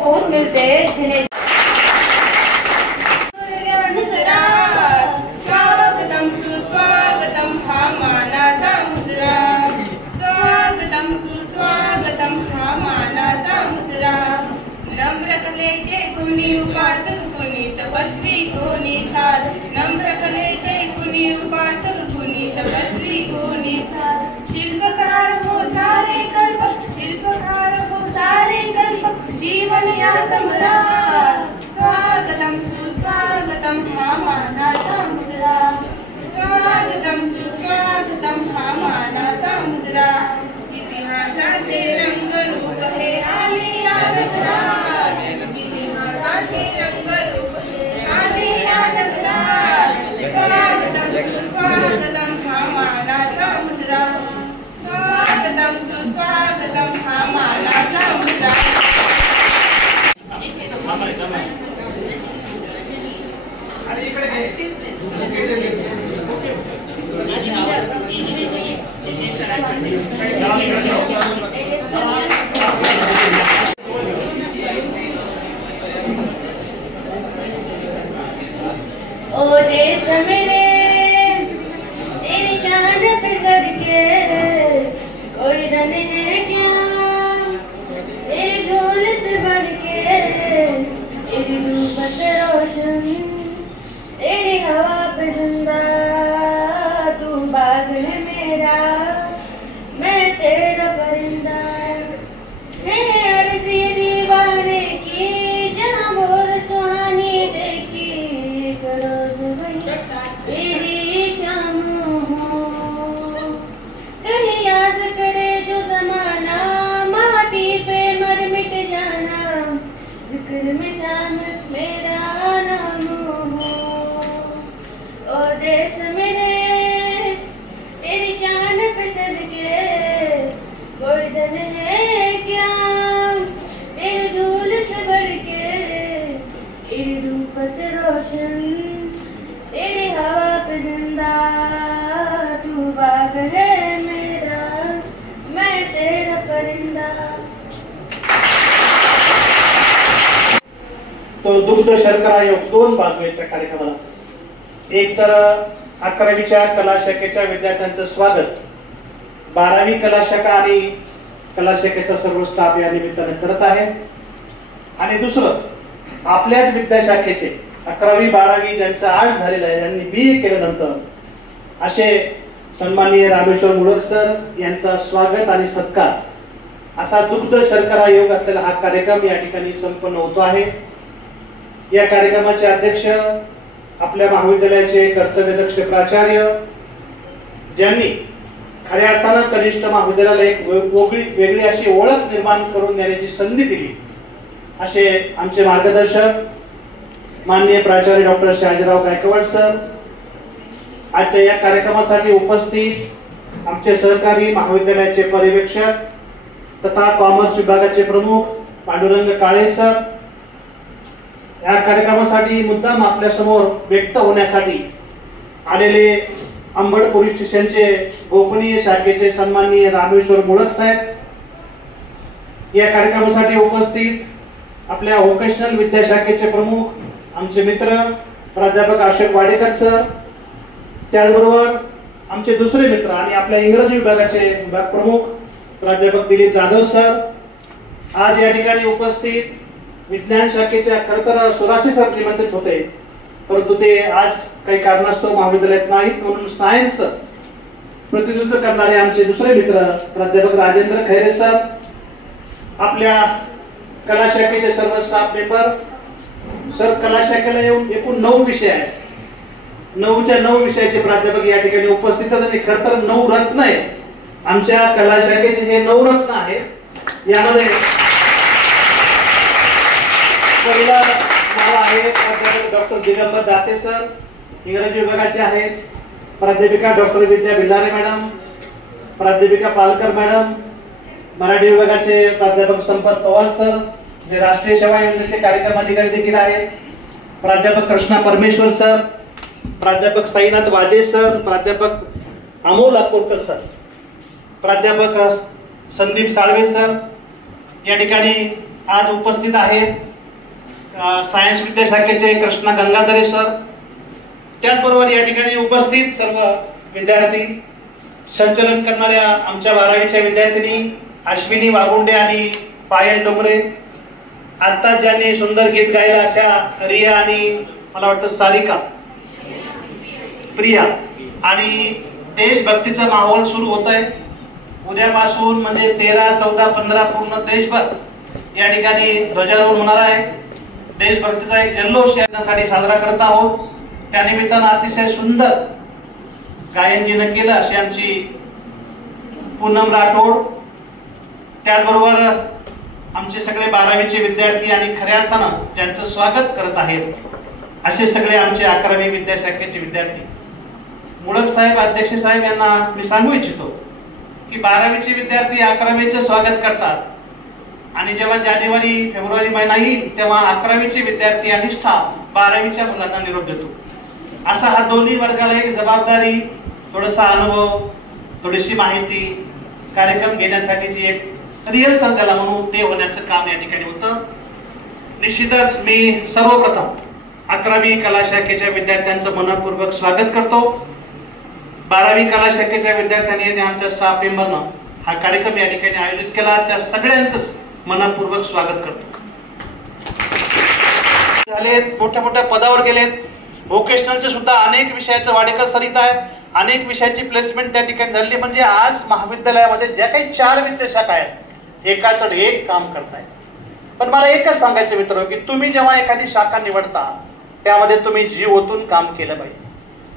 सुकून मिलते जिन्हें स्वागतम सुस्वागतम हा मानाचा मुजरा, स्वागतम सुस्वागतम हा मानाचा मुजरा। नम्र कलेचे कुणी उपासक कुणी तपस्वी कोणी साध, नम्र कलेचे कुणी उपासक कुणी तपस्वी कोणी साध। शिल्पकार हो सारे कल्पक, शिल्पकार हो सारे कल्पक, जीवन या समरा। स्वागतम सुस्वागतम हा मानाचा मुजरा, स्वागतम सुस्वागतम हा मानाचा मुजरा। इतिहासाचे रंगरूप हे आले या नगरात, इतिहासाचे रंगरूप हे आले या नगरात। स्वागतम सुस्वागतम हा मानाचा मुजरा, स्वागतम सुस्वागतम हा मानाचा मुजरा। ओ देश मेरे तेरी शान पे करके कोई डर है क्या, तेरी धूल से बढ़ के तेरी धूप से रोशन, तेरी हवा पे जिंदा तू बाग है मेरा, मैं तेरा परिंदा। है अर्ज़ी दीवाने की जहाँ भोर सुहानी देखी, एक रोज वही तेरी शाम हो। कहीं याद करे जो जमाना, माटी पे मर मिट जाना, जिक्र में शामिल मेरा नाम हो। ओ देश मेरे तेरी शान पे सदके कोई डर है क्या, तेरी धूल से बढ़ के तेरी धूप से रोशन, तेरी हवा पे जिंदा तू बाग है मेरा, मैं तेरा परिंदा। तो दुग्ध शर्करा योग दोन बाजू आहेत त्या कार्यक्रमाला। एक तर 11वीच्या कला शाखेच्या विद्यार्थ्यांचं स्वागत 12वी कला शाखा आणि कला शाखेचा सर्व स्टाफ या निमित्ताने करत आहे, आणि दुसरं आपल्याच विद्याशाखेचे 11वी 12वी ज्यांचं आर्ट्स झालेलं आहे, ज्यांनी BA केल्यानंतर असे सन्माननीय रामेश्वर मुळक सर यांचा स्वागत आणि सत्कार असा दुग्ध शर्करा योग असलेला हा कार्यक्रम या ठिकाणी संपन्न होतो आहे। या कार्यक्रमाचे अध्यक्ष आपल्या महाविद्यालयाचे कर्तव्यदक्ष प्राचार्य, ज्यांनी खऱ्या अर्थानं कनिष्ठ महाविद्यालयाला एक वेगळी अशी ओळख निर्माण करून देण्याची संधी दिली, असे आमचे मार्गदर्शक माननीय प्राचार्य डॉक्टर शहाजीराव गायकवाड सर। आजच्या या कार्यक्रमासाठी उपस्थित आमचे सहकारी महाविद्यालयाचे पर्यवेक्षक तथा कॉमर्स विभागाचे प्रमुख पांडुरंग काळे सर, या कार्यक्रमासाठी मुद्दाम आपल्या समोर व्यक्त होण्यासाठी आलेले अंबड पोलीस स्टेशनचे गोपनीय शाखेचे सन्माननीय रामेश्वर मुळक साहेब, या कार्यक्रमासाठी उपस्थित आपल्या व्होकेशनल विद्याशाखेचे प्रमुख आमचे मित्र प्राध्यापक अशोक वाडेकर सर, त्याचबरोबर आमचे दुसरे मित्र आणि आपल्या इंग्रजी विभागाचे विभाग प्रमुख प्राध्यापक दिलीप जाधव सर, आज या ठिकाणी उपस्थित विज्ञान शाखेच्या खरं तर सुरासी सर निमंत्रित होते, परंतु ते आज काही कारणास्तव महाविद्यालयात नाहीत, म्हणून सायन्स प्रतिनिधित्व करणारे आमचे दुसरे मित्र प्राध्यापक राजेंद्र खैरे सर, आपल्या कला शाखेचे सर्व स्टाफ मेंबर सर। कला शाखेला येऊन एकूण 9 विषय आहेत, 9च्या 9 विषयाचे प्राध्यापक या ठिकाणी उपस्थित आहेत, आणि खरं तर 9 रत्न आहेत आमच्या कला शाखेचे, हे 9 रत्न आहेत। यामध्ये पहिला नाव आहे प्राध्यापक डॉक्टर दिगंबर दाते सर, इंग्रजी विभागाचे आहेत, प्राध्यापिका डॉक्टर विद्या बिल्लारे मॅडम, प्राध्यापिका पालकर मॅडम, मराठी विभागाचे प्राध्यापक संपत पवार सर, जे राष्ट्रीय सेवा योजनेचे कार्यक्रम अधिकारी देखील आहेत, प्राध्यापक कृष्णा परमेश्वर सर, प्राध्यापक साईनाथ वाजे सर, प्राध्यापक अमोल अकोरकर सर, प्राध्यापक संदीप साळवे सर, या ठिकाणी आज उपस्थित आहेत सायन्स विद्याशाखेचे कृष्णा गंगाधरे सर, त्याचबरोबर या ठिकाणी उपस्थित सर्व विद्यार्थी, संचलन करणाऱ्या आमच्या 12वीच्या विद्यार्थिनी अश्विनी वागुंडे आणि पायल डोंगरे, आता ज्यांनी सुंदर गीत गायला अशा रिया आणि मला वाटतं सारिका, प्रिया, आणि देशभक्तीचा माहोल सुरू होत आहे. उद्यापासून म्हणजे 13, 14, 15 पूर्ण देशभर या ठिकाणी ध्वजारोहण होणार आहे. देशभक्तीचा एक जल्लोष यासाठी साजरा करत आहोत. त्यानिमित्तानं अतिशय सुंदर गायन जिनं केलं अशी आमची पूनम राठोड, त्याचबरोबर आमचे सगळे 12वीचे विद्यार्थी आणि खऱ्या अर्थानं ज्यांचं स्वागत करत आहेत असे सगळे आमचे 11वी विद्याशाखेचे विद्यार्थी. मुळक साहेब, अध्यक्ष साहेब यांना मी सांगू इच्छितो की 12वीचे विद्यार्थी 11वीचे स्वागत करतात आणि जेव्हा जानेवारी फेब्रुवारी महिना येईल तेव्हा 11वीचे विद्यार्थी आणि स्टाफ 12वीच्या मुलांना निरोप देतो. असा हा दोन्ही वर्गाला एक जबाबदारी, थोडासा अनुभव, थोडीशी माहिती, कार्यक्रम घेण्यासाठीची एक रिहर्सल त्याला म्हणून ते होण्याचं काम या ठिकाणी होतं. निश्चितच मी सर्वप्रथम 11वी कला शाखेच्या विद्यार्थ्यांचं मनपूर्वक स्वागत करतो. 12वी कला शाखेच्या विद्यार्थ्यांनी आणि आमच्या स्टाफ मेंबरनं हा कार्यक्रम या ठिकाणी आयोजित केला, त्या सगळ्यांचंच मनपूर्वक स्वागत करतो. झाले, मोठ्या मोठ्या पदावर गेलेत, व्होकेशनलचे सुद्धा अनेक विषयाचं वाडेकर सर इथं आहे, अनेक विषयाची प्लेसमेंट त्या ठिकाणी झाली. म्हणजे आज महाविद्यालयामध्ये ज्या काही 4 विद्याशाखा आहेत एकाचड एक काम करतायत. पण मला एकच सांगायचं मित्र की तुम्ही जेव्हा एखादी शाखा निवडता त्यामध्ये तुम्ही जीव ओतून काम केलं पाहिजे.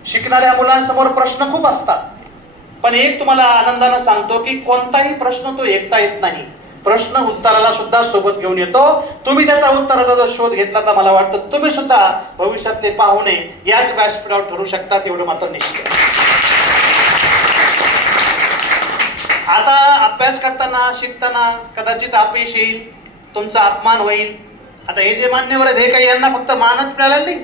शिकणाऱ्या मुलांसमोर प्रश्न खूप असतात, पण एक तुम्हाला आनंदानं सांगतो की कोणताही प्रश्न तो एकटा येत नाही, प्रश्न उत्तराला सुद्धा सोबत घेऊन येतो. तुम्ही त्याचा उत्तराचा जर शोध घेतला तर मला वाटतं तुम्ही सुद्धा भविष्यातले पाहुणे याच व्यासपीठावर ठरू शकतात, एवढं मात्र निश्चित आहे. आता अभ्यास करताना शिकताना कदाचित अपयश येईल, तुमचा अपमान होईल. आता हे जे मान्यवर आहेत हे काही यांना फक्त मानच मिळालेलं नाही.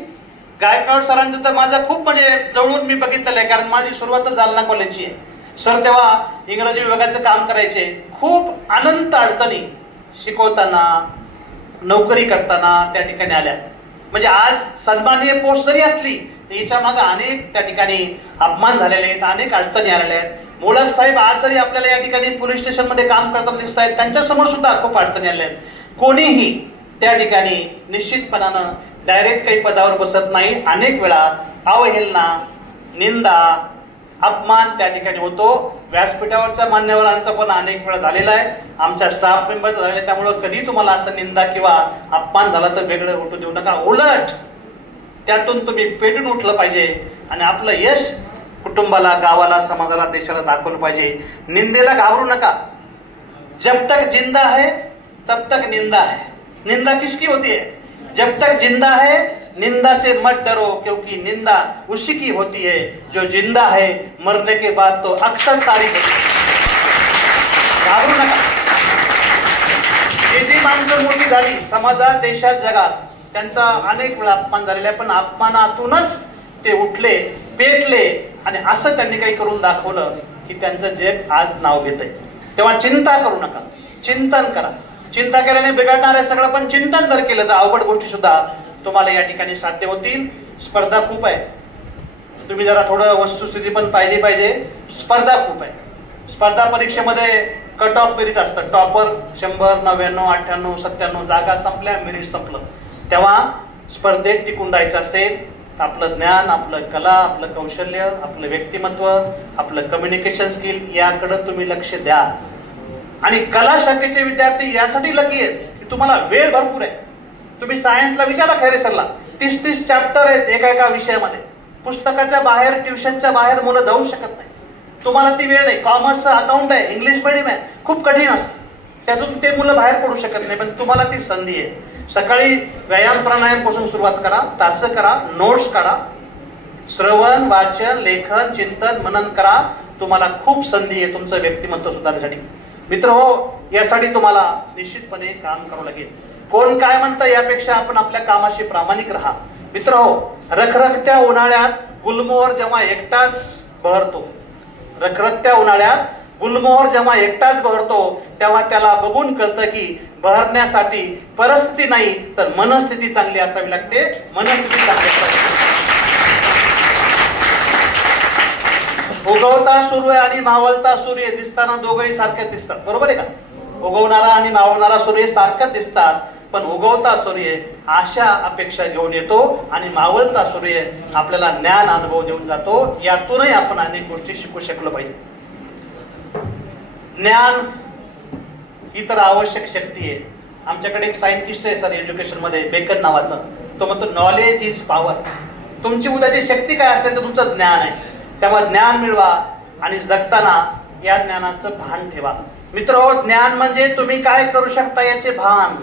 गायकवाड सरांचं तर माझं खूप म्हणजे जवळून मी बघितलेलं आहे, कारण माझी सुरुवातच जालना कॉलेजची आहे. सर तेव्हा इंग्रजी विभागाचं काम करायचे. खूप अनंत अडचणी शिकवताना, नोकरी करताना त्या ठिकाणी आल्या. म्हणजे आज सन्माननीय पोस्ट जरी असली तर याच्या मागे अनेक त्या ठिकाणी अपमान झालेले आहेत, अनेक अडचणी आलेल्या आहेत. मुळक साहेब आज जरी आपल्याला या ठिकाणी पोलीस स्टेशनमध्ये काम करताना दिसत आहेत, त्यांच्यासमोर सुद्धा खूप अडचणी आल्या आहेत. कोणीही त्या ठिकाणी निश्चितपणानं डायरेक्ट काही पदावर बसत नाही. अनेक वेळा अवहेलना, निंदा, अपमान त्या ठिकाणी होतो. व्यासपीठावरच्या मान्यवरांचा पण अनेक वेळा झालेला आहे, आमच्या स्टाफ मेंबरचा झालेला आहे. त्यामुळं कधी तुम्हाला असं निंदा किंवा अपमान झाला तर वेगळं उठू देऊ नका. उलट त्यातून तुम्ही पेटून उठलं पाहिजे आणि आपलं यश कुटुंबाला, गावाला, समाजाला, देशाला दाखवलं पाहिजे. निंदेला घाबरू नका. जब तक जिंदा है तब तक निंदा है. निंदा किसकी होती है? जब तक जिंदा है निंदा से मत डरो, क्योंकि निंदा उसी की होती है जो जिंदा है. मरने के बाद तो अक्सर तारीफ होती है. घाबरू नका. जी माणसं मोठी झाली समाजात, देशात, जगात, त्यांचा अनेक वेळा अपमान झालेला आहे, पण अपमानातूनच ते उठले, पेटले आणि असं त्यांनी काही करून दाखवलं की त्यांचं जग आज नाव घेत आहे. तेव्हा चिंता करू नका, चिंतन करा. चिंता केल्याने बिघडणार आहे सगळं, पण चिंतन जर केलं तर अवघड गोष्टी सुद्धा तुम्हाला या ठिकाणी साध्य होतील. स्पर्धा खूप आहे, तुम्ही जरा थोडं वस्तुस्थिती पण पाहिली पाहिजे. स्पर्धा खूप आहे. स्पर्धा परीक्षेमध्ये कट ऑफ मेरिट असतं. टॉपर 100, 99, 98, 97 जागा संपल्या, मेरिट संपलं. तेव्हा स्पर्धेत टिकून राहायचं असेल आपलं ज्ञान, आपलं कला, आपलं कौशल्य, आपलं व्यक्तिमत्व, आपलं कम्युनिकेशन स्किल याकडे तुम्ही लक्ष द्या. आणि कला शाखेचे विद्यार्थी यासाठी लकी आहेत की तुम्हाला वेळ भरपूर आहे. तुम्ही सायन्सला विचारा खैरे सरला, 30-30 चॅप्टर आहेत एका विषयामध्ये. पुस्तकाच्या बाहेर, ट्युशनच्या बाहेर मुलं जाऊ शकत नाही. तुम्हाला ती वेळ नाही. कॉमर्सचं अकाउंट आहे, इंग्लिश मीडियम आहे, खूप कठीण असतं, त्यातून ते मुलं बाहेर पडू शकत नाही. पण तुम्हाला ती संधी आहे. सकाळी व्यायाम प्राणायाम पासून सुरुवात करा, तास करा, नोट्स काढा, श्रवण, वाचन, लेखन, चिंतन, मनन करा. तुम्हाला खूप संधी आहे तुमचं व्यक्तिमत्व सुधारण्यासाठी. मित्र हो, यासाठी तुम्हाला निश्चितपणे काम करावं लागेल. कोण काय म्हणतं यापेक्षा आपण आपल्या कामाशी प्रामाणिक राहा. मित्र हो, रखरखत्या उन्हाळ्यात गुलमोहर जेव्हा एकटाच बहरतो, रखरखत्या उन्हाळ्यात गुलमोहर जेव्हा एकटाच बहरतो तेव्हा त्याला बघून कळतं की बहरण्यासाठी परिस्थिती नाही तर मनस्थिती चांगली असावी लागते. मनस्थिती चांगली असावी. उगवता सूर्य आणि मावळता सूर्य दिसताना दोघंही सारखे दिसतात, बरोबर आहे का? उगवणारा आणि मावळणारा सूर्य सारखं दिसतात, पण उगवता सूर्य आशा अपेक्षा घेऊन येतो आणि मावळता सूर्य आपल्याला ज्ञान अनुभव देऊन जातो. यातूनही आपण अनेक गोष्टी शिकू शकलो पाहिजे. ज्ञान ही तर आवश्यक शक्ती आहे. आमच्याकडे एक सायंटिस्ट आहे सर एज्युकेशन मध्ये, बेकन नावाचा. तो म्हणतो नॉलेज इज पॉवर. तुमची उद्याची शक्ती काय असेल तर तुमचं ज्ञान आहे. त्यामुळे ज्ञान मिळवा आणि जगताना या ज्ञानाचं भान ठेवा. मित्र, ज्ञान म्हणजे तुम्ही काय करू शकता याचे भान.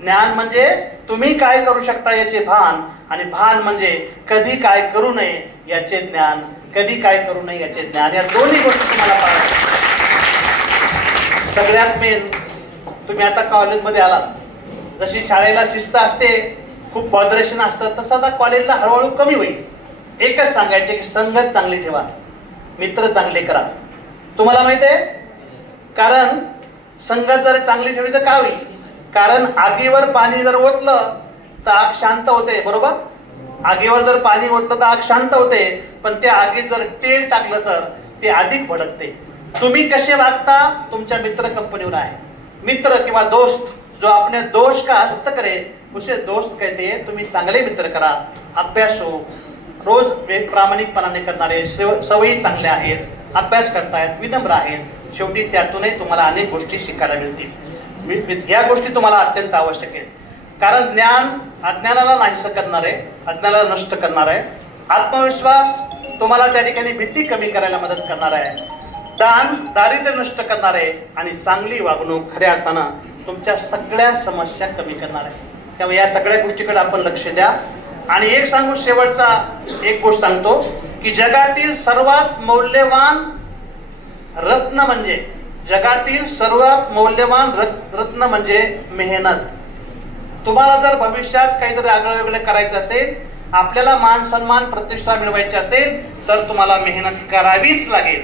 ज्ञान म्हणजे तुम्ही काय करू शकता याचे भान, आणि भान म्हणजे कधी काय करू नये याचे ज्ञान. कधी काय करू नये याचे ज्ञान. या दोन्ही गोष्टी तुम्हाला पाळायच्या. सगळ्यात मेन, तुम्ही आता कॉलेजमध्ये आलात, जशी शाळेला शिस्त असते, खूप बॉदरेशन असतं, तसं आता कॉलेजला हळूहळू कमी होईल. एकच सांगायचे की संगत चांगली ठेवा, मित्र चांगले करा. तुम्हाला माहिती आहे, कारण संगत जर चांगली ठेवली तर काय होईल? कारण आगीवर पाणी जर ओतलं तर आग शांत होते, बरोबर? आगीवर जर पाणी ओतलं तर आग शांत होते, पण त्या आगीत जर तेल टाकलं तर ते अधिक भडकते. तुम्ही कसे वागता तुमच्या मित्र कंपनीवर आहे. मित्र किंवा दोस्त जो अपने दोष का हस्त करे उसे दोस्त कहते हैं. तुम्ही चांगले मित्र करा, अभ्यासू, रोज प्रामाणिकपणाने करणारे, सवयी चांगल्या आहेत, अभ्यास करतायत, विनम्र आहेत. शेवटी त्यातूनही तुम्हाला अनेक गोष्टी शिकायला मिळतील. या गोष्टी तुम्हाला अत्यंत आवश्यक आहेत. कारण ज्ञान अज्ञानाला नाहीसं करणार आहे, अज्ञानाला नष्ट करणार आहे. आत्मविश्वास तुम्हाला त्या ठिकाणी भीती कमी करायला मदत करणार आहे. दान दारिद्र्य नष्ट करणार आहे. आणि चांगली वागणूक खऱ्या अर्थानं तुमच्या सगळ्या समस्या कमी करणार आहे. त्यामुळे या सगळ्या गोष्टीकडे आपण लक्ष द्या. आणि एक सांगू, शेवटचा एक गोष्ट सांगतो की जगातील सर्वात मौल्यवान रत्न म्हणजे, जगातील सर्वात मौल्यवान रत्न म्हणजे मेहनत. तुम्हाला जर भविष्यात काहीतरी आगळं वेगळं करायचं असेल, आपल्याला मान सन्मान प्रतिष्ठा मिळवायची असेल तर तुम्हाला मेहनत करावीच लागेल.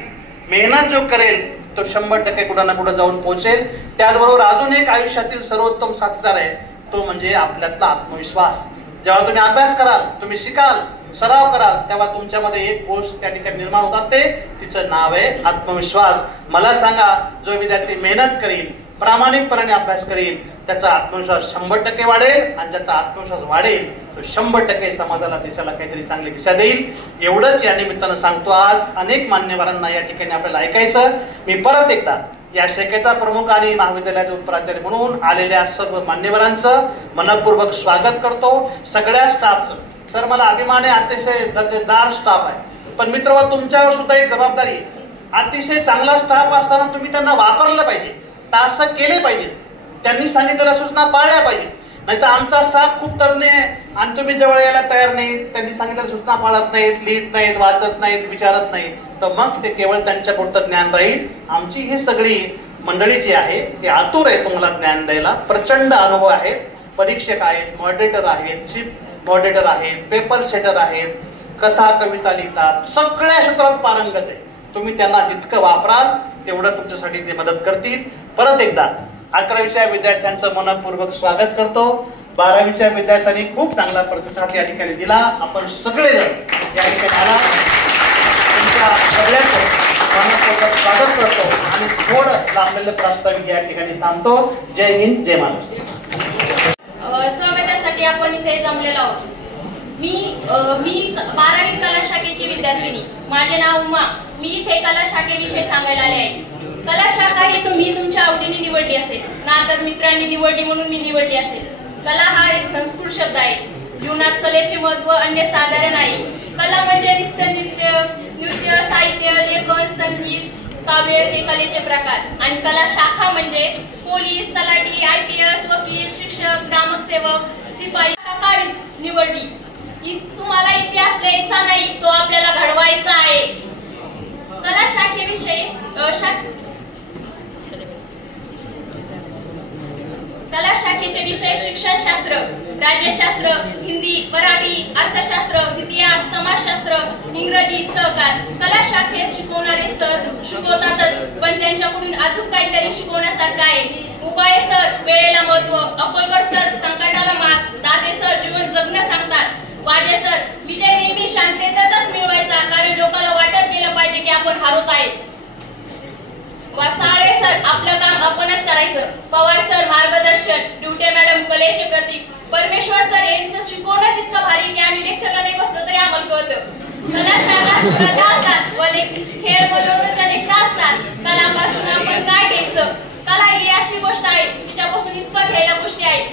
मेहनत जो करेल तो 100% कुठं ना कुठं जाऊन पोहोचेल. त्याचबरोबर अजून एक आयुष्यातील सर्वोत्तम साथीदार आहे, तो म्हणजे आपल्यातला आत्मविश्वास. जेव्हा तुम्ही अभ्यास कराल, तुम्ही शिकाल, सराव कराल, तेव्हा तुमच्यामध्ये एक गोष्ट त्या ठिकाणी निर्माण होत असते, तिचं नाव आहे आत्मविश्वास. मला सांगा, जो विद्यार्थी मेहनत करील, प्रामाणिकपणाने अभ्यास करील, त्याचा आत्मविश्वास 100% वाढेल. आणि ज्याचा आत्मविश्वास वाढेल तो 100% समाजाला, देशाला काहीतरी चांगली दिशा देईल. एवढंच या निमित्तानं सांगतो. आज अनेक मान्यवरांना या ठिकाणी आपल्याला ऐकायचं. मी परत एकदा या शाखेचा प्रमुख आणि महाविद्यालयाचे उपप्राचार्य म्हणून आलेल्या सर्व मान्यवरांचं मनपूर्वक स्वागत करतो. सगळ्या स्टाफचं. सर, मला अभिमान आहे, अतिशय दर्जेदार स्टाफ आहे. पण मित्र, तुमच्यावर सुद्धा एक जबाबदारी. अतिशय चांगला स्टाफ असताना तुम्ही त्यांना वापरलं पाहिजे, तास केले पाहिजे, त्यांनी सांगितलेल्या सूचना पाळल्या पाहिजे. नाही तर आमचा स्टाफ खूप तरुण आहे आणि तुम्ही जवळ यायला तयार नाहीत, त्यांनी सांगितलेल्या सूचना पाळत नाहीत, लिहित नाहीत, वाचत नाहीत, विचारत नाहीत, तर मग ते केवळ त्यांच्या पुरतं ज्ञान राहील. आमची ही सगळी मंडळी जी आहे ती आतुर आहे तुम्हाला ज्ञान द्यायला. प्रचंड अनुभव आहे. परीक्षक आहेत, मॉडरेटर आहेत, चीफ मॉडरेटर आहेत, पेपर सेटर आहेत, कथा कविता लिहितात, सगळ्या क्षेत्रात पारंगत आहे. तुम्ही त्यांना जितकं वापराल तेवढं तुमच्यासाठी ते मदत करतील. परत एकदा 11वीच्या विद्यार्थ्यांचं मनपूर्वक स्वागत करतो. 12वीच्या विद्यार्थ्यांनी खूप चांगला प्रतिसाद या ठिकाणी दिला. आपण सगळेजण या ठिकाणी आला, तुमच्या सगळ्यांचं मनपूर्वक स्वागत करतो आणि थोडं लांबलेलं प्रास्ताविक या ठिकाणी थांबतो. जय हिंद, जय महाराष्ट्र. स्वागतासाठी आपण इथे जमलेलो आहोत. मी 12वी कला शाखेची विद्यार्थिनी. माझे नाव उमा. मी इथे कला शाखेविषयी सांगायला आले आहे. कला शाखा ही तुम्ही तुमच्या आवडीने निवडली असेल ना, तर मित्रांनी निवडली म्हणून मी निवडली असेल. कला हा एक संस्कृत शब्द आहे. जीवनात कलेचे महत्व अन्यसाधारण आहे. कला म्हणजे नृत्य, साहित्य, लेखन, संगीत, काव्य हे कलेचे प्रकार. आणि कला शाखा म्हणजे पोलीस, तलाठी, IPS, वकील, शिक्षक, ग्रामसेवक, शिपाई. का निवडली? तुम्हाला इतिहास द्यायचा नाही, तो आपल्याला घडवायचा आहे. कला शाखेविषयी कला शाखेचे विषय शिक्षणशास्त्र, राज्यशास्त्र, हिंदी, मराठी, अर्थशास्त्र, विद्या, इतिहास, समाजशास्त्र, इंग्रजी, सहकार, कला शाखेत शिकवणारे सर शिकवतातच, पण त्यांच्याकडून अजून काहीतरी शिकवण्यासारखं आहे. उबाळे सर वेळेला महत्व, अकोलकर सर संकटाला मात, दाते सर जीवन जगणं सांगतात. वाजे सर विजय नेहमी शांततेतच मिळवायचा, कारण लोकांना वाटत गेलं पाहिजे की आपण हारत आहे. साळे सर आपलं काम आपणच करायचं. पवार सर मार्गदर्शन, ड्युटे मॅडम कलेचे प्रतीक. परमेश्वर सर यांचं शिकवणं इतकं भारी की आम्ही लेक्चरला नाही बसलो तरी आम्हाला कळतं. कला शाखा स्पर्धा असतात व खेळ मनोरंजन एकदा असतात. कलापासून आपण काय घ्यायचं? कला ही अशी गोष्ट आहे जिच्यापासून इतकं घ्यायला गोष्टी आहेत.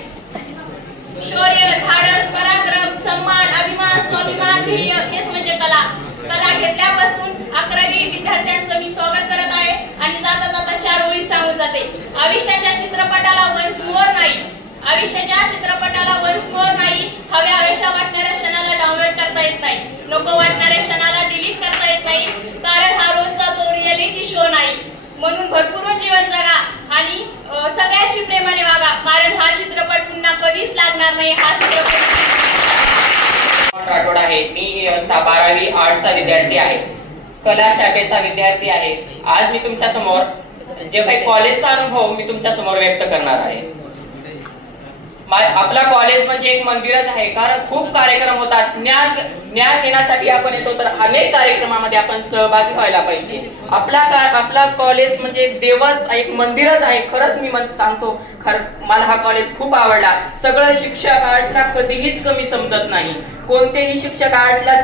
शौर्य, धाडस, पराक्रम, सन्मान, अभिमान, स्वाभिमान, ध्येय हेच म्हणजे कला. कला घेतल्यापासून 11वी विद्यार्थ्यांचं मी स्वागत करत आहे आणि जाता जाता 4 ओळी सांगून जाते. आयुष्याच्या चित्रपटाला वन्स मोर नाही, आयुष्याच्या चित्रपटाला वन्स मोर नाही. हव्याशा वाटणाऱ्या क्षणाला डाउनलोड करता येत नाही, नको वाटणाऱ्या क्षणाला डिलीट करता येत नाही, कारण हा रोजचा तो रिअलिटी शो नाही. म्हणून भरपूर जीवन जगा आणि सगळ्याशी प्रेमाने वागा, कारण हा चित्रपट पुन्हा कधीच लागणार नाही. हा चित्रपट राठोड आहे. मी इयत्ता 12वी आर्टचा विद्यार्थी आहे, कला शाखेचा विद्यार्थी आहे. आज मी तुमच्या समोर जे काही कॉलेजचा अनुभव मी तुमच्या समोर व्यक्त करणार आहे. आपला कॉलेज म्हणजे एक मंदिरच आहे, कारण खूप कार्यक्रम होतात. ज्ञान घेण्यासाठी आपण येतो, तर अनेक कार्यक्रमामध्ये आपण सहभागी व्हायला पाहिजे. आपला कॉलेज म्हणजे एक देवच, एक मंदिरच आहे. खरंच मी सांगतो, मला हा कॉलेज खूप आवडला. सगळं शिक्षक आर्टला कधीहीच कमी समजत नाही. कोणतेही शिक्षक आर्टला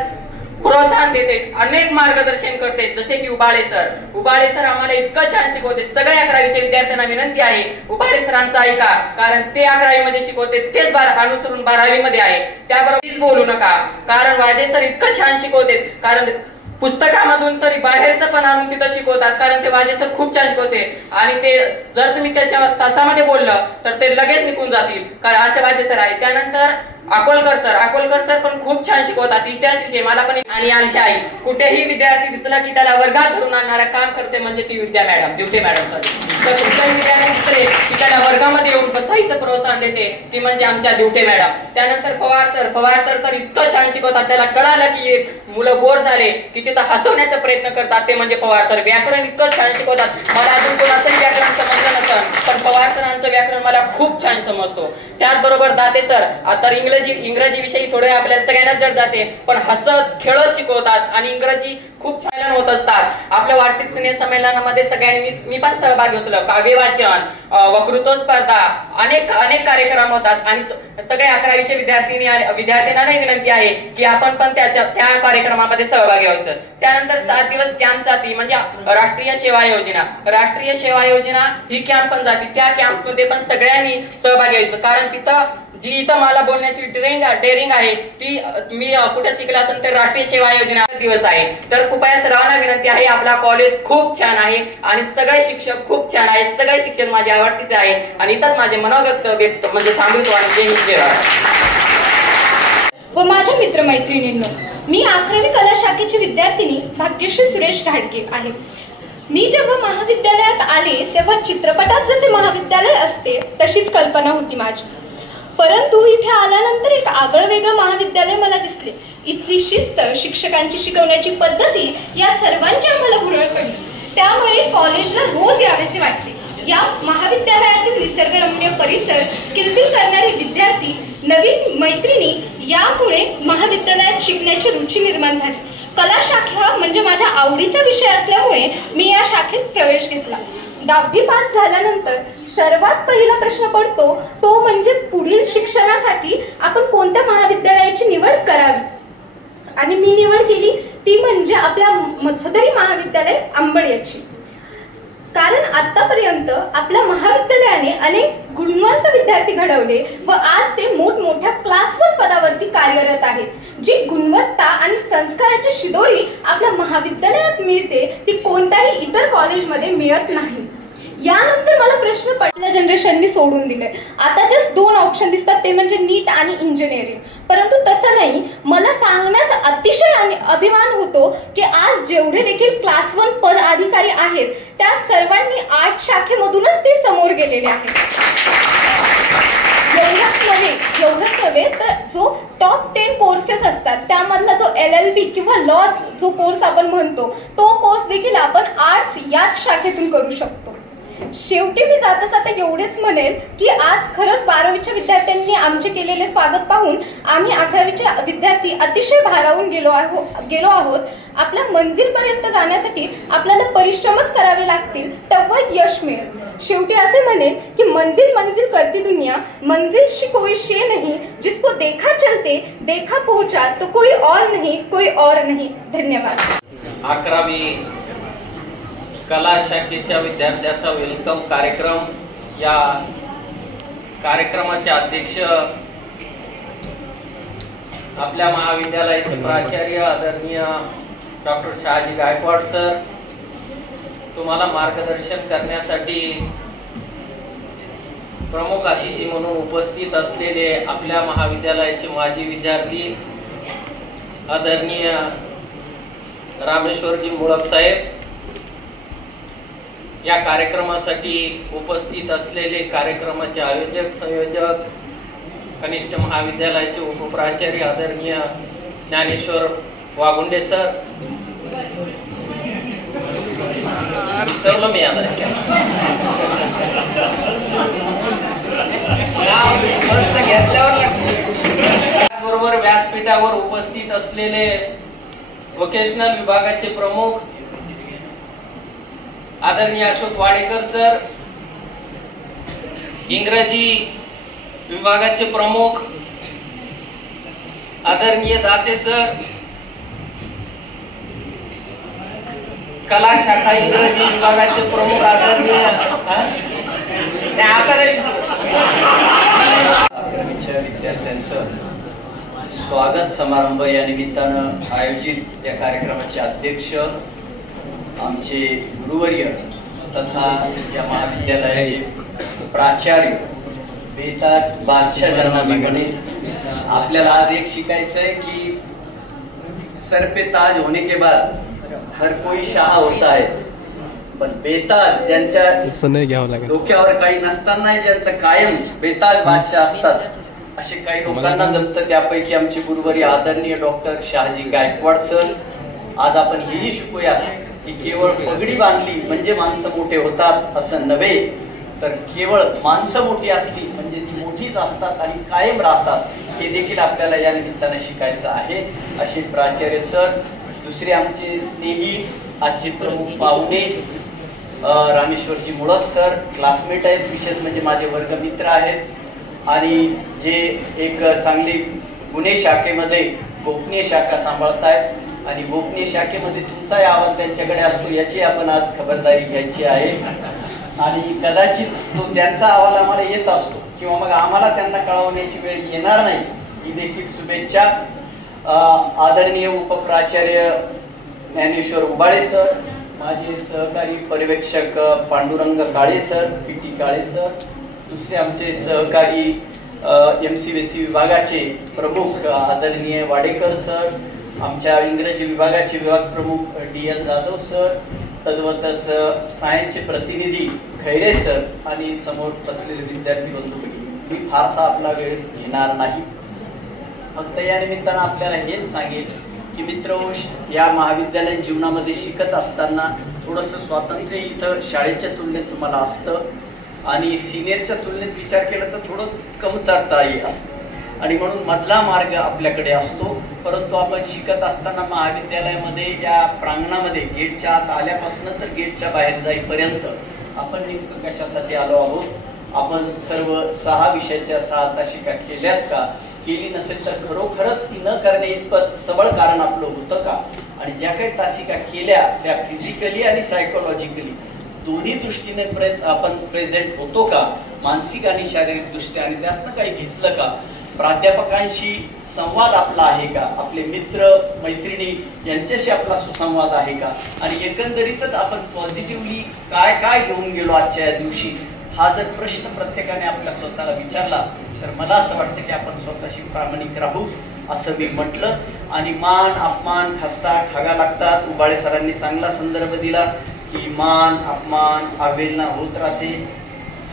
प्रोत्साहन देते, अनेक मार्गदर्शन करते, जसे की उबाळे सर आम्हाला इतकं छान शिकवते. सगळ्या 11वीच्या विद्यार्थ्यांना विनंती आहे, उबाळे सरांचं ऐका, कारण ते 11वी मध्ये शिकवते, तेच अनुसरून 12वी मध्ये आहे. त्याबरोबर बोलू नका, कारण वाजे सर इतकं छान शिकवते, कारण पुस्तकामधून तरी बाहेरचं पण आणून तिथं शिकवतात, कारण ते वाजे सर खूप छान शिकवते. आणि ते जर तुम्ही त्याच्या तासामध्ये बोललं तर ते लगेच निघून जातील, कारण असे वाजे सर आहे. त्यानंतर अकोलकर सर पण खूप छान शिकवतात, इतिहास विषय मला पण. आणि आमची आई, कुठेही विद्यार्थी दिसला की त्याला वर्गात धरून आणणारा काम करते म्हणजे ती ड्युटे मॅडम सर. तर कुठल्याही विद्यार्थी दिसले की त्याला वर्गामध्ये येऊन बसायचं प्रोत्साहन देते, ती म्हणजे आमच्या ड्युटे मॅडम. त्यानंतर पवार सर तर इतकं छान शिकवतात, त्याला कळालं की मुलं बोर झाले की तिथं हसवण्याचा प्रयत्न करतात, ते म्हणजे पवार सर. व्याकरण इतकं छान शिकवतात, मला अजून कोणाचंही व्याकरण समजलं नसतं, पण पवार सरांचं व्याकरण मला खूप छान समजतो. त्याचबरोबर दाते सर आता इंग्रजी विषयी थोडे आपल्याला सगळ्यांनाच जड जाते, पण हसत खेळत शिकवतात आणि इंग्रजी खूप छान होत असतात. आपल्या वार्षिक स्नेह संमेलनामध्ये सगळ्यांनी मी पण सहभागी होतो. काव्य वाचन, वक्तृत्व स्पर्धा, अनेक कार्यक्रम होतात आणि सगळे 11वीचे विद्यार्थ्यांना विनंती आहे की आपण पण त्या कार्यक्रमामध्ये सहभागी व्हायचं. त्यानंतर 7 दिवस कॅम्प जाती, म्हणजे राष्ट्रीय सेवा योजना ही कॅम्प पण जाते. त्या कॅम्प मध्ये पण सगळ्यांनी सहभागी व्हायचं, कारण इथं मला बोलण्याची डेअरिंग आहे ती मी कुठे शिकला असेल तर राष्ट्रीय सेवा योजना दिवस आहे. तर कृपया सर्वांना विनंती आहे, आपला कॉलेज खूप छान आहे आणि सगळे शिक्षक खूप छान आहेत, सगळे शिक्षक माझे आवडतीचे आहे. आणि इथंच माझे मनोगत म्हणजे थांबवतो आणि जय हिंद जय भारत. व माझ्या मित्रमैत्रिणींनो, मी 11वी कला शाखेची विद्यार्थिनी भाग्यश्री सुरेश घाडगे आहे. मी जेव्हा महाविद्यालयात आले तेव्हा चित्रपटात जसे महाविद्यालय असते तशीच कल्पना होती माझी, परंतु इथे आल्यानंतर एक आगळं वेगळं महाविद्यालय मला दिसले. इथली शिस्त, शिक्षकांची शिकवण्याची पद्धती या सर्वांची आम्हाला भुरळ पडली. त्यामुळे कॉलेजला रोज यावेसे वाटले. या महाविद्यालयातील निसर्गरम्य परिसर, स्किलफिल करणारे विद्यार्थी, नवीन मैत्रिणी, यामुळे महाविद्यालयात शिकण्याची रुची निर्माण झाली. कला शाखा म्हणजे माझ्या आवडीचा विषय असल्यामुळे मी या शाखेत प्रवेश घेतला. 10वी पास झाल्यानंतर सर्वात पहिला प्रश्न पडतो तो म्हणजे पुढील शिक्षणासाठी आपण कोणत्या महाविद्यालयाची निवड करावी. आणि मी निवड केली ती म्हणजे आपल्या मधोदरी महाविद्यालय अंबड याची. कारण आतापर्यंत आपल्या महाविद्यालयाने अनेक गुणवंत विद्यार्थी घडवले व आज ते मोठमोठ्या क्लास 1 पदावरती कार्यरत आहेत. जी गुणवत्ता आणि संस्काराची शिदोरी आपल्या महाविद्यालयात मिळते ती कोणत्याही इतर कॉलेजमध्ये मिळत नाही. यानंतर मला प्रश्न पडला, जनरेशननी सोडून दिले. आता जस्ट 2 ऑप्शन दिसतात, ते म्हणजे नीट आणि इंजिनिअरिंग. परंतु तसं नाही. मला सांगण्यास अतिशय अभिमान होतो की आज जेवढे देखील क्लास 1 पद अधिकारी आहेत त्या सर्वांनी आर्ट शाखेमधूनच ते समोर गेलेले आहेत. एवढंच नव्हे तर जो टॉप 10 काही कोर्सेस असतात, त्यामधला जो LLB किंवा लॉ जो कोर्स आपण म्हणतो तो कोर्स देखील आपण आर्ट्स याच शाखेतून करू शकतो. शेवटी मी जाता जाता एवढेच म्हणेल की आज खरंच 12वीच्या विद्यार्थ्यांनी आमचे केलेले स्वागत पाहून आम्ही 11वीचे विद्यार्थी अतिशय भारावून गेलो आहोत. आपल्या मंजिलपर्यंत जाण्यासाठी आपल्याला परिश्रमच करावे लागतील, तेव्हा यश मिळेल. शेवटी असे म्हणेल की मंजिल मंजिल करती दुनिया, मंजिल शी कोई शे नहीं, जिसको देखा चलते देखा पहुंचा तो कोई और नहीं. धन्यवाद. 11वी कला शाखेच्या विद्यार्थ्यांचा वेलकम कार्यक्रम. या कार्यक्रमाचे अध्यक्ष आपल्या महाविद्यालयाचे प्राचार्य आदरणीय डॉक्टर शहाजी गायकवाड सर, तुम्हाला मार्गदर्शन करण्यासाठी प्रमुख अतिथी म्हणून उपस्थित असलेले आपल्या महाविद्यालयाचे माजी विद्यार्थी आदरणीय रामेश्वरजी मुळक साहेब, या कार्यक्रमासाठी उपस्थित असलेले कार्यक्रमाचे आयोजक संयोजक, कनिष्ठ महाविद्यालयाचे उपप्राचार्य आदरणीय ज्ञानेश्वर वागुंडे सर, मी बरोबर व्यासपीठावर उपस्थित असलेले व्होकेशनल विभागाचे प्रमुख आदरणीय अशोक वाडेकर सर, इंग्रजी विभागाचे प्रमुख आदरणीय दाते सर, कला शाखा इंग्रजी विभागाचे प्रमुख आदरणीय विद्यार्थ्यांचं स्वागत समारंभ या निमित्तानं आयोजित या कार्यक्रमाचे अध्यक्ष आमचे गुरुवर्य तथा या महाविद्यालयाचे प्राचार्य बेताज बादशाह ज्यांना मी म्हणेन. आपल्याला आज एक शिकायचं आहे की सर पे ताज होने के बाद हर कोई शाह होता है, पण बेताज ज्यांच्या डोक्यावर काही नसताना ज्यांचं कायम बेताज बादशाह असतात असे काही लोकांना जमतं. त्यापैकी आमचे गुरुवर्य आदरणीय डॉक्टर शहाजी गायकवाड सर. आज आपण हेही शिकूया की केवळ पगडी बांधली म्हणजे माणसं मोठे होतात असं नव्हे, तर केवळ माणसं मोठी असली म्हणजे ती मोठीच असतात आणि कायम राहतात, हे देखील आपल्याला या निमित्तानं शिकायचं आहे असे प्राचार्य सर. दुसरे आमचे स्नेही आजचे प्रमुख पाहुणे रामेश्वरजी मुळक सर, क्लासमेट आहेत, विशेष म्हणजे माझे वर्गमित्र आहेत आणि जे एक चांगली गुन्हे शाखेमध्ये गोपनीय शाखा सांभाळतायत आणि गोपनीय शाखेमध्ये तुमचाही अहवाल त्यांच्याकडे असतो याची आपण आज खबरदारी घ्यायची आहे. आणि कदाचित तो त्यांचा अहवाल आम्हाला येत असतो किंवा मग आम्हाला त्यांना कळवण्याची वेळ येणार नाही, ही देखील शुभेच्छा. आदरणीय उपप्राचार्य ज्ञानेश्वर उबाळे सर, माझे सहकारी पर्यवेक्षक पांडुरंग काळे सर, PT काळे सर, दुसरे आमचे सहकारी MCVC विभागाचे प्रमुख आदरणीय वाडेकर सर, आमच्या इंग्रजी विभागाचे विभाग प्रमुख DL जाधव सर, तद्वतच सायन्सचे प्रतिनिधी खैरे सर आणि समोर बसलेले विद्यार्थी बंधू. मी फारसा आपला वेळ घेणार नाही, फक्त या निमित्तानं आपल्याला हेच सांगेल की मित्र, या महाविद्यालयीन जीवनामध्ये शिकत असताना थोडंसं स्वातंत्र्य इथं शाळेच्या तुलनेत तुम्हाला असतं आणि सिनियरच्या तुलनेत विचार केला तर थोडं कमतरता असतं आणि म्हणून मधला मार्ग आपल्याकडे असतो. परंतु आपण शिकत असताना महाविद्यालयामध्ये या प्रांगणामध्ये गेटच्या आत आल्यापासून तर गेटच्या बाहेर जाईपर्यंत आपण नेमकं कशासाठी आलो आहोत? आपण सर्व 6 विषयाच्या 6 तासिका केल्यात का? केली नसेल तर खरोखरच ती न करणे इतपत सबळ कारण आपलं होतं का? आणि ज्या काही तासिका केल्या त्या फिजिकली आणि सायकोलॉजिकली दोन्ही दृष्टीने आपण प्रेझेंट होतो का, मानसिक आणि शारीरिक दृष्ट्या, आणि त्यातनं काही घेतलं का? प्राध्यापकांशी संवाद आपला आहे का? आपले मित्र मैत्रिणी यांच्याशी आपला सुसंवाद आहे का? आणि एकंदरीतच आपण पॉझिटिव्हली काय काय घेऊन गेलो आजच्या या दिवशी, हा जर प्रश्न प्रत्येकाने आपल्या स्वतःला विचारला तर मला असं वाटतं की आपण स्वतःशी प्रामाणिक राहू असं मी म्हटलं. आणि मान अपमान हसता खागा लागतात. उबाळे सरांनी चांगला संदर्भ दिला की मान अपमान अवहेलना होत राहते,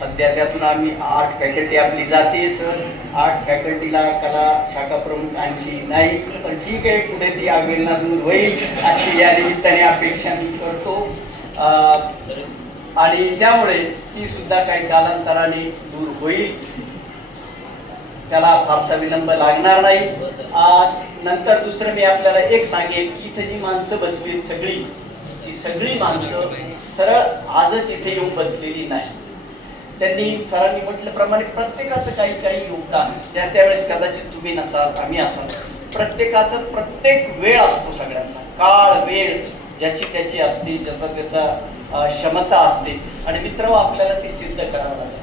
सध्या त्यातून आम्ही 8 फॅकल्टी आपली जाते सर. 8 फॅकल्टीला कला शाखा प्रमुख आणखी नाही, पण ठीक आहे, पुढे ती आवेदना दूर होईल अशी या निमित्ताने अपेक्षा मी करतो. आणि त्यामुळे ती सुद्धा काही कालांतराने दूर होईल, त्याला फारसा विलंब लागणार नाही. नंतर दुसरं मी आपल्याला एक सांगेन की इथे जी माणसं बसली सगळी, ती सगळी माणसं सरळ आजच इथे येऊन बसलेली नाही. त्यांनी सरांनी म्हटल्याप्रमाणे प्रत्येकाचं काही काही योगदान, त्यावेळेस कदाचित तुम्ही नसाल, आम्ही असाल, प्रत्येकाचं प्रत्येक वेळ असतो, सगळ्यांचा काळ वेळ ज्याची त्याची असते, ज्याचा त्याचा क्षमता असते. आणि मित्र आपल्याला ती सिद्ध करावं लागेल.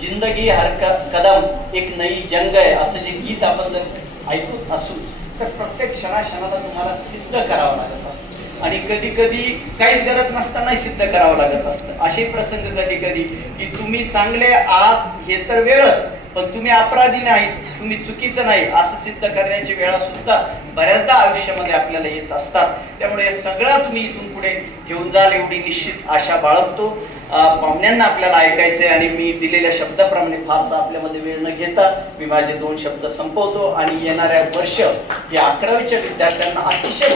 जिंदगी हर कदम एक नई जंग आहे असं जे गीत आपण जर ऐकत असू तर प्रत्येक क्षणाक्षणाला तुम्हाला सिद्ध करावं लागत असतं. आणि कधी कधी काहीच गरज नसताना सिद्ध करावं लागत असतं. असे प्रसंग कधी कधी की तुम्ही चांगले आहात हे तर वेळच, पण तुम्ही अपराधी नाहीत, तुम्ही चुकीचं नाही असं सिद्ध करण्याची वेळा सुद्धा बऱ्याचदा आयुष्यामध्ये आपल्याला येत असतात. त्यामुळे हे सगळं तुम्ही इथून पुढे घेऊन जाल एवढी निश्चित आशा बाळगतो. पाहुण्यांना आपल्याला ऐकायचंय आणि मी दिलेल्या शब्दाप्रमाणे फारसा आपल्यामध्ये वेळ न घेता मी माझे 2 शब्द संपवतो आणि येणाऱ्या वर्ष या 11वीच्या विद्यार्थ्यांना अतिशय